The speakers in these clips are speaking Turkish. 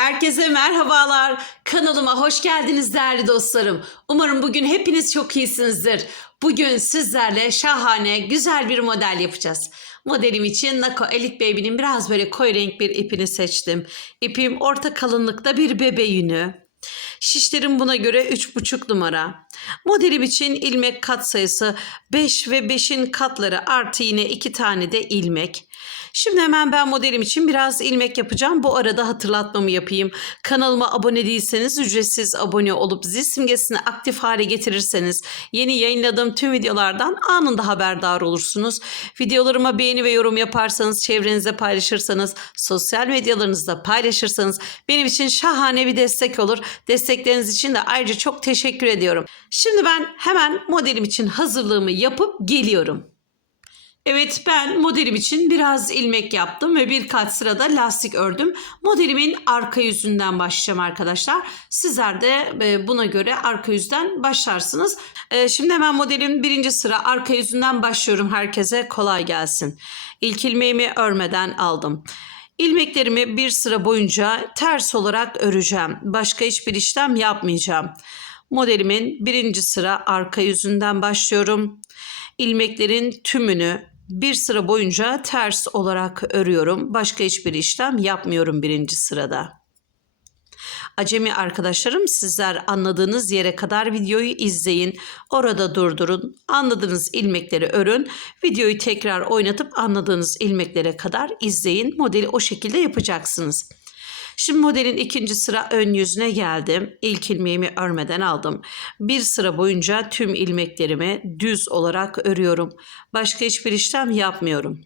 Herkese merhabalar. Kanalıma hoş geldiniz değerli dostlarım. Umarım bugün hepiniz çok iyisinizdir. Bugün sizlerle şahane, güzel bir model yapacağız. Modelim için Nako Elite Baby'nin biraz böyle koyu renk bir ipini seçtim. İpim orta kalınlıkta bir bebe yünü. Şişlerim buna göre 3,5 numara. Modelim için ilmek kat sayısı 5 ve 5'in katları artı yine 2 tane de ilmek. Şimdi hemen ben modelim için biraz ilmek yapacağım. Bu arada hatırlatmamı yapayım. Kanalıma abone değilseniz ücretsiz abone olup zil simgesini aktif hale getirirseniz yeni yayınladığım tüm videolardan anında haberdar olursunuz. Videolarıma beğeni ve yorum yaparsanız, çevrenize paylaşırsanız, sosyal medyalarınızda paylaşırsanız benim için şahane bir destek olur. Destekleriniz için de ayrıca çok teşekkür ediyorum. Şimdi ben hemen modelim için hazırlığımı yapıp geliyorum. Evet ben modelim için biraz ilmek yaptım ve birkaç sırada lastik ördüm. Modelimin arka yüzünden başlayacağım arkadaşlar. Sizler de e, buna göre arka yüzden başlarsınız. E, Şimdi hemen modelin birinci sıra arka yüzünden başlıyorum. Herkese kolay gelsin. İlk ilmeğimi örmeden aldım. İlmeklerimi bir sıra boyunca ters olarak öreceğim. Başka hiçbir işlem yapmayacağım. Modelimin birinci sıra arka yüzünden başlıyorum. İlmeklerin tümünü bir sıra boyunca ters olarak örüyorum. Başka hiçbir işlem yapmıyorum birinci sırada. Acemi arkadaşlarım sizler anladığınız yere kadar videoyu izleyin. Orada durdurun. Anladığınız ilmekleri örün. Videoyu tekrar oynatıp anladığınız ilmeklere kadar izleyin. Modeli o şekilde yapacaksınız. Şimdi modelin ikinci sıra ön yüzüne geldim. İlk ilmeğimi örmeden aldım. Bir sıra boyunca tüm ilmeklerimi düz olarak örüyorum. Başka hiçbir işlem yapmıyorum.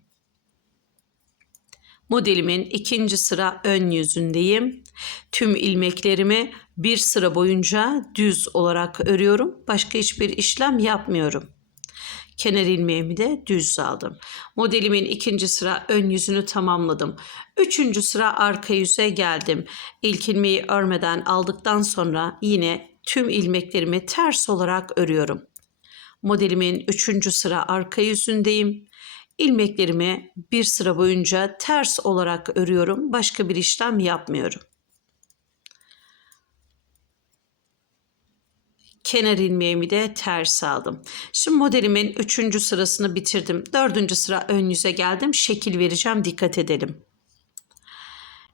Modelimin ikinci sıra ön yüzündeyim. Tüm ilmeklerimi bir sıra boyunca düz olarak örüyorum. Başka hiçbir işlem yapmıyorum. Kenar ilmeğimi de düz aldım. Modelimin ikinci sıra ön yüzünü tamamladım. Üçüncü sıra arka yüze geldim. İlk ilmeği örmeden aldıktan sonra yine tüm ilmeklerimi ters olarak örüyorum. Modelimin üçüncü sıra arka yüzündeyim. İlmeklerimi bir sıra boyunca ters olarak örüyorum. Başka bir işlem yapmıyorum. Kenar ilmeğimi de ters aldım. Şimdi modelimin üçüncü sırasını bitirdim. Dördüncü sıra ön yüze geldim. Şekil vereceğim. Dikkat edelim.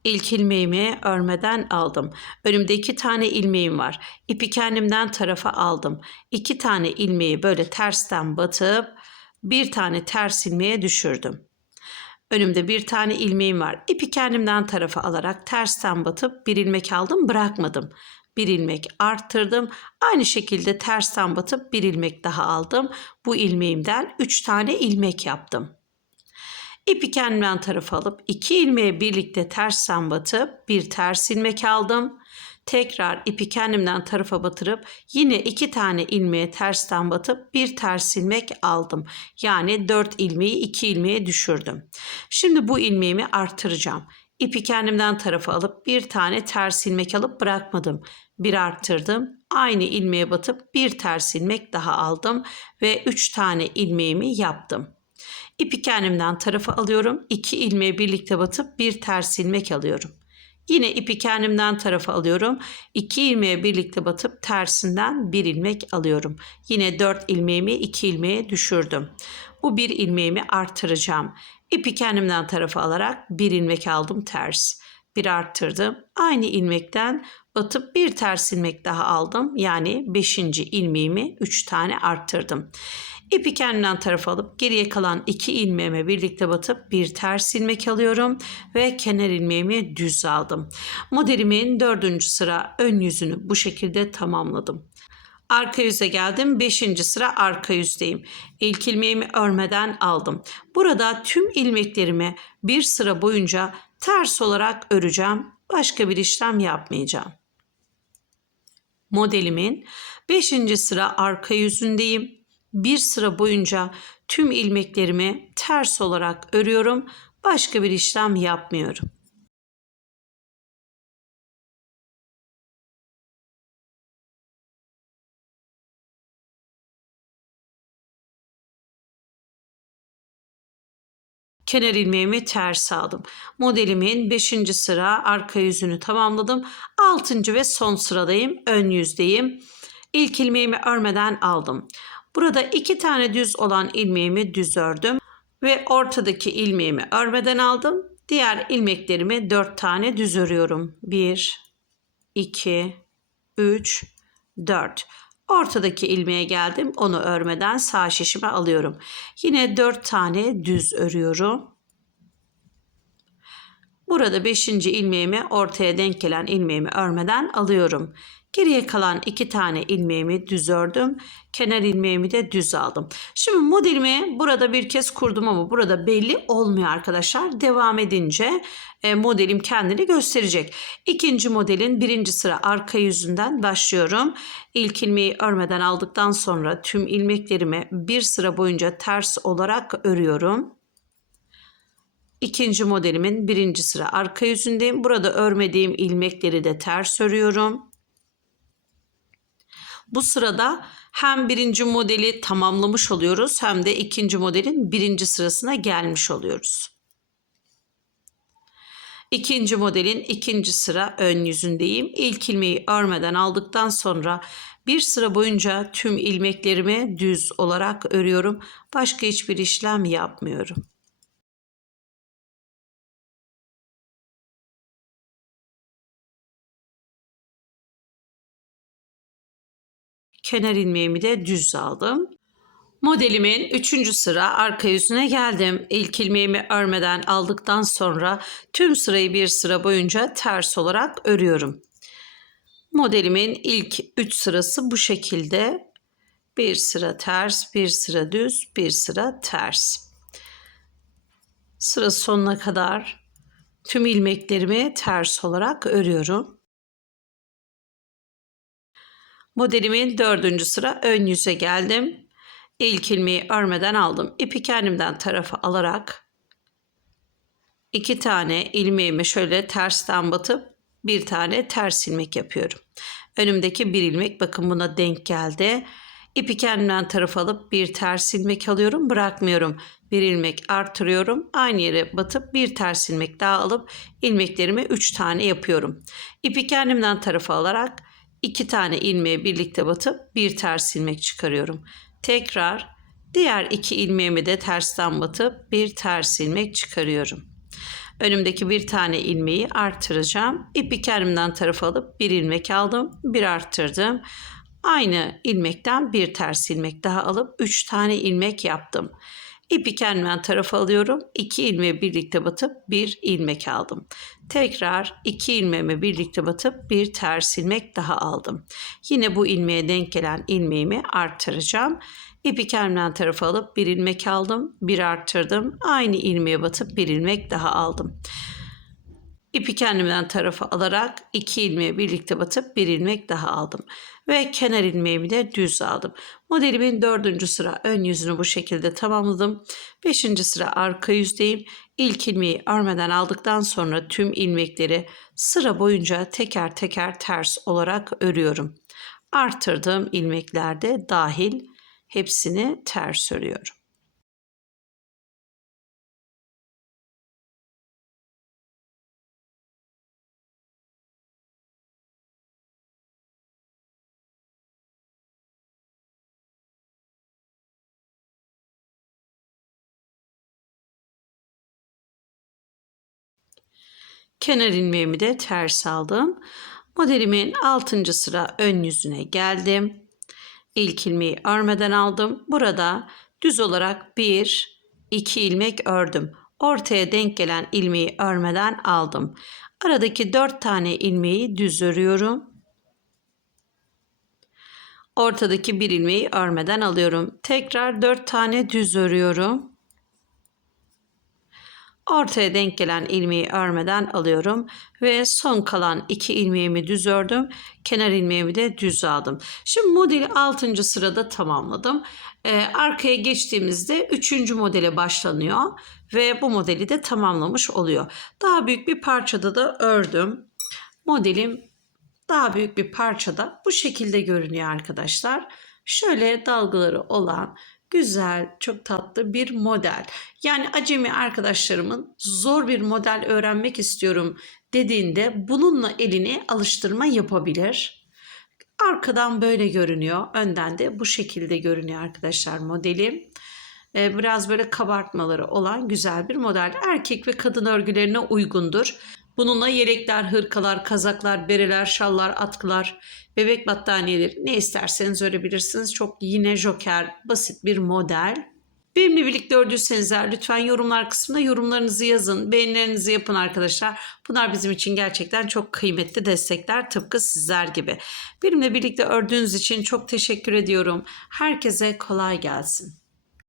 İlk ilmeğimi örmeden aldım. Önümde iki tane ilmeğim var. İpi kendimden tarafa aldım. İki tane ilmeği böyle tersten batıp bir tane ters ilmeğe düşürdüm. Önümde bir tane ilmeğim var. İpi kendimden tarafa alarak tersten batıp bir ilmek aldım bırakmadım bir ilmek arttırdım. Aynı şekilde tersten batıp bir ilmek daha aldım. Bu ilmeğimden 3 tane ilmek yaptım. İpi kendimden tarafa alıp iki ilmeğe birlikte tersten batıp bir ters ilmek aldım. Tekrar ipi kendimden tarafa batırıp yine iki tane ilmeğe tersten batıp bir ters ilmek aldım. Yani 4 ilmeği 2 ilmeğe düşürdüm. Şimdi bu ilmeğimi artıracağım. İpi kendimden tarafa alıp bir tane ters ilmek alıp bırakmadım. Bir arttırdım. Aynı ilmeğe batıp bir ters ilmek daha aldım ve 3 tane ilmeğimi yaptım. İpi kendimden tarafa alıyorum. 2 ilmeği birlikte batıp bir ters ilmek alıyorum. Yine ipi kendimden tarafa alıyorum. 2 ilmeğe birlikte batıp tersinden bir ilmek alıyorum. Yine 4 ilmeğimi 2 ilmeğe düşürdüm. Bu bir ilmeğimi artıracağım. İpi kendimden tarafa alarak bir ilmek aldım ters. Bir arttırdım. Aynı ilmekten batıp bir ters ilmek daha aldım. Yani 5. ilmeğimi 3 tane arttırdım. İpi kendimden tarafa alıp geriye kalan 2 ilmeğime birlikte batıp bir ters ilmek alıyorum ve kenar ilmeğimi düz aldım. Modelimin 4. sıra ön yüzünü bu şekilde tamamladım. Arka yüze geldim. Beşinci sıra arka yüzdeyim. İlk ilmeğimi örmeden aldım. Burada tüm ilmeklerimi bir sıra boyunca ters olarak öreceğim. Başka bir işlem yapmayacağım. Modelimin 5. sıra arka yüzündeyim. Bir sıra boyunca tüm ilmeklerimi ters olarak örüyorum. Başka bir işlem yapmıyorum. Kenar ilmeğimi ters aldım. Modelimin 5. sıra arka yüzünü tamamladım. 6. ve son sıradayım. Ön yüzdeyim. İlk ilmeğimi örmeden aldım. Burada iki tane düz olan ilmeğimi düz ördüm ve ortadaki ilmeğimi örmeden aldım. Diğer ilmeklerimi 4 tane düz örüyorum. 1 2 3 4 Ortadaki ilmeğe geldim. Onu örmeden sağ şişime alıyorum. Yine 4 tane düz örüyorum. Burada 5. ilmeğimi ortaya denk gelen ilmeğimi örmeden alıyorum. Geriye kalan iki tane ilmeğimi düz ördüm. Kenar ilmeğimi de düz aldım. Şimdi modelimi burada bir kez kurdum ama burada belli olmuyor arkadaşlar. Devam edince e, modelim kendini gösterecek. İkinci modelin birinci sıra arka yüzünden başlıyorum. İlk ilmeği örmeden aldıktan sonra tüm ilmeklerimi bir sıra boyunca ters olarak örüyorum. İkinci modelimin birinci sıra arka yüzündeyim. Burada örmediğim ilmekleri de ters örüyorum. Bu sırada hem birinci modeli tamamlamış oluyoruz hem de ikinci modelin birinci sırasına gelmiş oluyoruz. İkinci modelin ikinci sıra ön yüzündeyim. İlk ilmeği örmeden aldıktan sonra bir sıra boyunca tüm ilmeklerimi düz olarak örüyorum. Başka hiçbir işlem yapmıyorum. Kenar ilmeğimi de düz aldım. Modelimin 3. sıra arka yüzüne geldim. İlk ilmeğimi örmeden aldıktan sonra tüm sırayı bir sıra boyunca ters olarak örüyorum. Modelimin ilk 3 sırası bu şekilde. Bir sıra ters, bir sıra düz, bir sıra ters. Sıra sonuna kadar tüm ilmeklerimi ters olarak örüyorum. Modelimin dördüncü sıra ön yüze geldim. İlk ilmeği örmeden aldım. İpi kendimden tarafa alarak iki tane ilmeğimi şöyle tersten batıp bir tane ters ilmek yapıyorum. Önümdeki bir ilmek bakın buna denk geldi. İpi kendimden tarafa alıp bir ters ilmek alıyorum bırakmıyorum. Bir ilmek artırıyorum. Aynı yere batıp bir ters ilmek daha alıp ilmeklerimi 3 tane yapıyorum. İpi kendimden tarafa alarak iki tane ilmeği birlikte batıp bir ters ilmek çıkarıyorum. Tekrar diğer iki ilmeğimi de tersten batıp bir ters ilmek çıkarıyorum. Önümdeki bir tane ilmeği artıracağım. İpi kendimden tarafa alıp bir ilmek aldım, bir arttırdım. Aynı ilmekten bir ters ilmek daha alıp üç tane ilmek yaptım. İpi kendimden tarafa alıyorum. İki ilmeği birlikte batıp bir ilmek aldım. Tekrar iki ilmeğimi birlikte batıp bir ters ilmek daha aldım. Yine bu ilmeğe denk gelen ilmeğimi arttıracağım. İpi kendimden tarafa alıp bir ilmek aldım, bir arttırdım. Aynı ilmeğe batıp bir ilmek daha aldım. İpi kendimden tarafa alarak iki ilmeği birlikte batıp bir ilmek daha aldım. Ve kenar ilmeğimi de düz aldım. Modelimin dördüncü sıra ön yüzünü bu şekilde tamamladım. Beşinci sıra arka yüzdeyim. İlk ilmeği örmeden aldıktan sonra tüm ilmekleri sıra boyunca teker teker ters olarak örüyorum. Artırdığım ilmeklerde dahil hepsini ters örüyorum. Kenar ilmeğimi de ters aldım. Modelimin 6. sıra ön yüzüne geldim. İlk ilmeği örmeden aldım. Burada düz olarak 1 2 ilmek ördüm. Ortaya denk gelen ilmeği örmeden aldım. Aradaki 4 tane ilmeği düz örüyorum. Ortadaki bir ilmeği örmeden alıyorum. Tekrar 4 tane düz örüyorum. Ortaya denk gelen ilmeği örmeden alıyorum ve son kalan iki ilmeğimi düz ördüm. Kenar ilmeğimi de düz aldım. Şimdi modeli 6. sırada tamamladım. Ee, arkaya geçtiğimizde 3. modele başlanıyor ve bu modeli de tamamlamış oluyor. Daha büyük bir parçada da ördüm. Modelim daha büyük bir parçada bu şekilde görünüyor arkadaşlar. Şöyle dalgaları olan güzel, çok tatlı bir model. Yani acemi arkadaşlarımın zor bir model öğrenmek istiyorum dediğinde bununla elini alıştırma yapabilir. Arkadan böyle görünüyor. Önden de bu şekilde görünüyor arkadaşlar modeli. Ee, Biraz böyle kabartmaları olan güzel bir model. Erkek ve kadın örgülerine uygundur. Bununla yelekler, hırkalar, kazaklar, bereler, şallar, atkılar, bebek battaniyeleri ne isterseniz örebilirsiniz. Çok yine joker, basit bir model. Benimle birlikte ördüyseniz lütfen yorumlar kısmında yorumlarınızı yazın. Beğenilerinizi yapın arkadaşlar. Bunlar bizim için gerçekten çok kıymetli destekler tıpkı sizler gibi. Benimle birlikte ördüğünüz için çok teşekkür ediyorum. Herkese kolay gelsin.